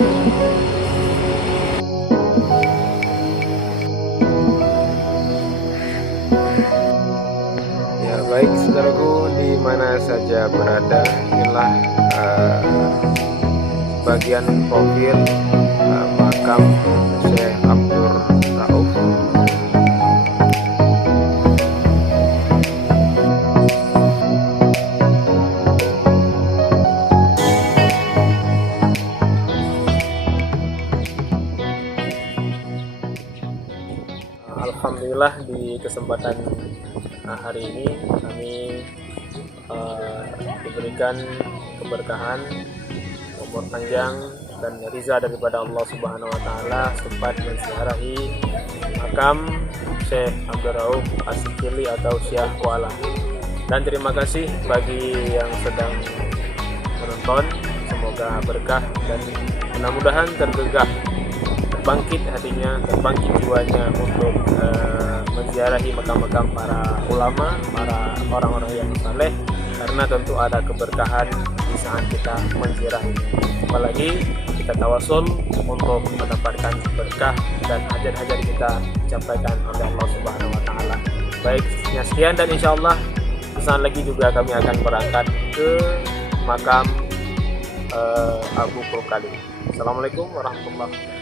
Ya baik saudaraku, di mana saja berada, inilah bagian profil makam Syekh Abdur Rauf. Alhamdulillah di kesempatan hari ini kami diberikan keberkahan, umur panjang dan ridha daripada Allah Subhanahu wa taala sempat menziarahi makam Syekh Abdur Rauf As-Sikili atau Syekh Wala. Dan terima kasih bagi yang sedang menonton, semoga berkah dan mudah-mudahan tergugah, terbangkit hatinya, terbangkit jiwanya untuk menziarahi makam-makam para ulama, para orang-orang yang saleh, karena tentu ada keberkahan di saat kita menziarahi. Apalagi kita tawasul untuk mendapatkan berkah dan hajat-hajat kita dicampaikan oleh Allah Subhanahu wa taala. Baik, sekian dan insyaallah sesaat lagi juga kami akan berangkat ke makam Abu Qurqali. Assalamualaikum warahmatullahi wabarakatuh.